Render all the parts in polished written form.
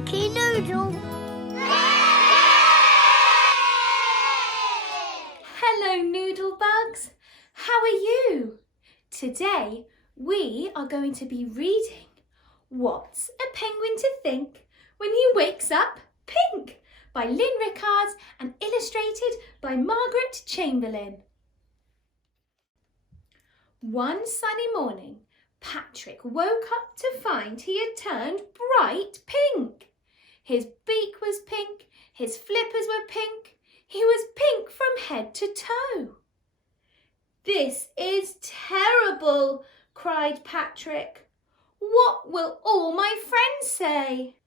Nicky Noodle. Hello Noodle Bugs, how are you? Today we are going to be reading What's a Penguin to Think When He Wakes Up Pink by Lynn Rickards and illustrated by Margaret Chamberlain. One sunny morning, Patrick woke up to find he had turned bright pink. His beak was pink, his flippers were pink, he was pink from head to toe. "This is terrible," cried Patrick. "What will all my friends say?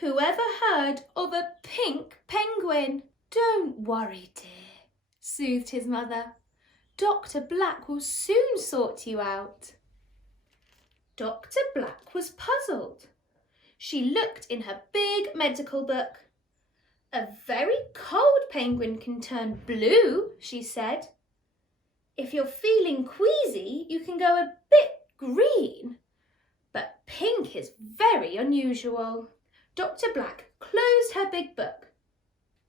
Whoever heard of a pink penguin?" "Don't worry, dear," soothed his mother. "Dr. Black will soon sort you out." Dr. Black was puzzled. She looked in her big medical book. "A very cold penguin can turn blue," she said. "If you're feeling queasy, you can go a bit green. But pink is very unusual." Dr. Black closed her big book.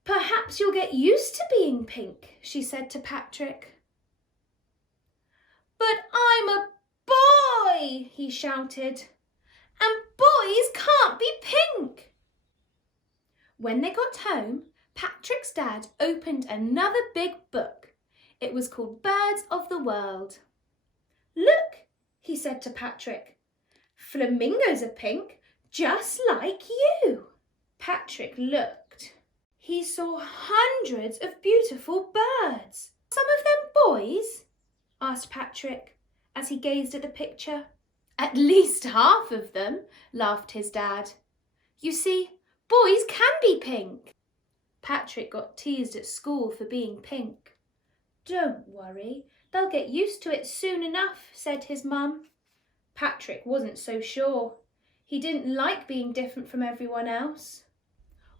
"Perhaps you'll get used to being pink," she said to Patrick. "But I'm a boy," he shouted, "and boys can't be pink." When they got home, Patrick's dad opened another big book. It was called Birds of the World. "Look," he said to Patrick, "flamingos are pink, just like you." Patrick looked. He saw hundreds of beautiful birds. "Some of them boys?" asked Patrick as he gazed at the picture. "At least half of them," laughed his dad. "You see, boys can be pink." Patrick got teased at school for being pink. "Don't worry, they'll get used to it soon enough," said his mum. Patrick wasn't so sure. He didn't like being different from everyone else.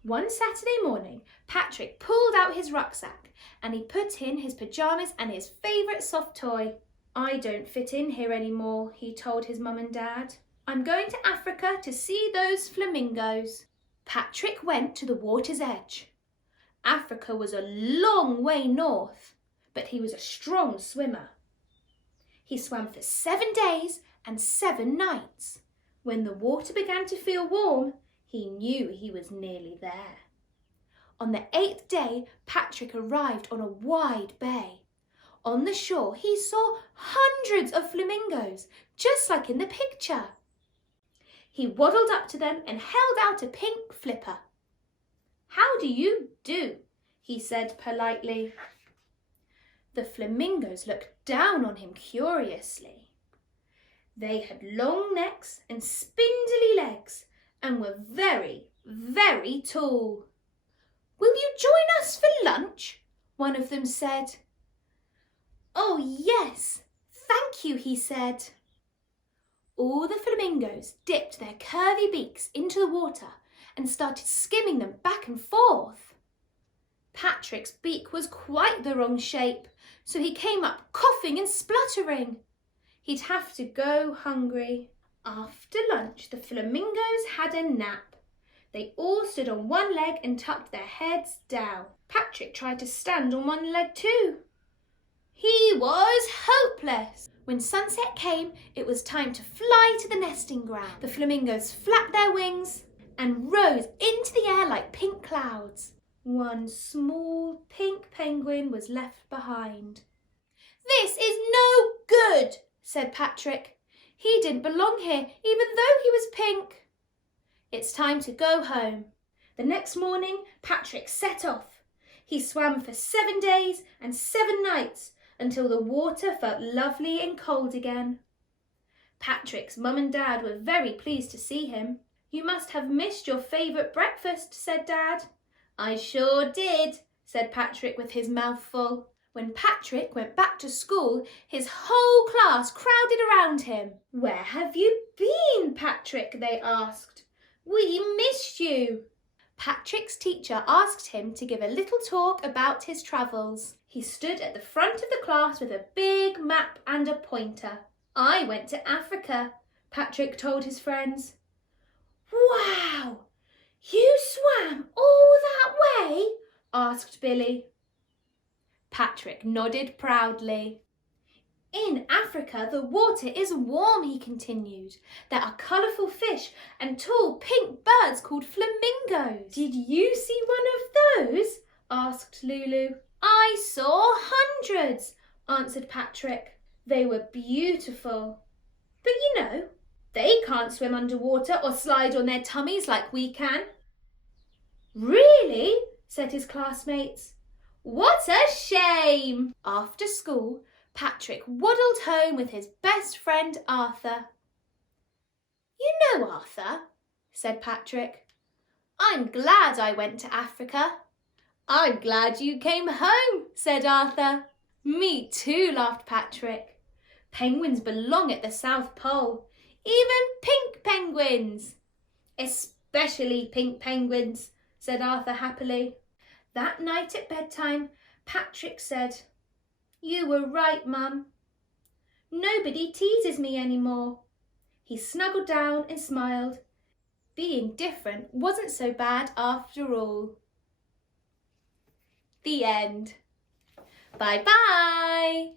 One Saturday morning, Patrick pulled out his rucksack and he put in his pyjamas and his favourite soft toy. "I don't fit in here anymore," he told his mum and dad. "I'm going to Africa to see those flamingos." Patrick went to the water's edge. Africa was a long way north, but he was a strong swimmer. He swam for 7 days and 7 nights. When the water began to feel warm, he knew he was nearly there. On the 8th day, Patrick arrived on a wide bay. On the shore, he saw hundreds of flamingos, just like in the picture. He waddled up to them and held out a pink flipper. "How do you do?" he said politely. The flamingos looked down on him curiously. They had long necks and spindly legs and were very, very tall. "Will you join us for lunch?" one of them said. "Oh, yes, thank you," he said. All the flamingos dipped their curvy beaks into the water and started skimming them back and forth. Patrick's beak was quite the wrong shape, so he came up coughing and spluttering. He'd have to go hungry. After lunch, the flamingos had a nap. They all stood on one leg and tucked their heads down. Patrick tried to stand on one leg too. He was hopeless. When sunset came, it was time to fly to the nesting ground. The flamingos flapped their wings and rose into the air like pink clouds. One small pink penguin was left behind. "This is no good," said Patrick. "He didn't belong here, even though he was pink." "It's time to go home." The next morning, Patrick set off. He swam for 7 days and 7 nights until the water felt lovely and cold again. Patrick's mum and dad were very pleased to see him. "You must have missed your favourite breakfast," said Dad. "I sure did," said Patrick with his mouth full. When Patrick went back to school, his whole class crowded around him. "Where have you been, Patrick?" they asked. "We missed you." Patrick's teacher asked him to give a little talk about his travels. He stood at the front of the class with a big map and a pointer. "I went to Africa," Patrick told his friends. "Wow! asked Billy. Patrick nodded proudly. In Africa, the water is warm, he continued. There are colourful fish and tall pink birds called flamingos. Did you see one of those? Asked Lulu. I saw hundreds, answered Patrick. They were beautiful. But you know, they can't swim underwater or slide on their tummies like we can. Really? Said his classmates. What a shame! After school, Patrick waddled home with his best friend Arthur. You know, Arthur, said Patrick, I'm glad I went to Africa. I'm glad you came home, said Arthur. Me too, laughed Patrick. Penguins belong at the South Pole, even pink penguins. Especially pink penguins, said Arthur happily. That night at bedtime, Patrick said, You were right, Mum. Nobody teases me anymore. He snuggled down and smiled. Being different wasn't so bad after all. The end. Bye-bye.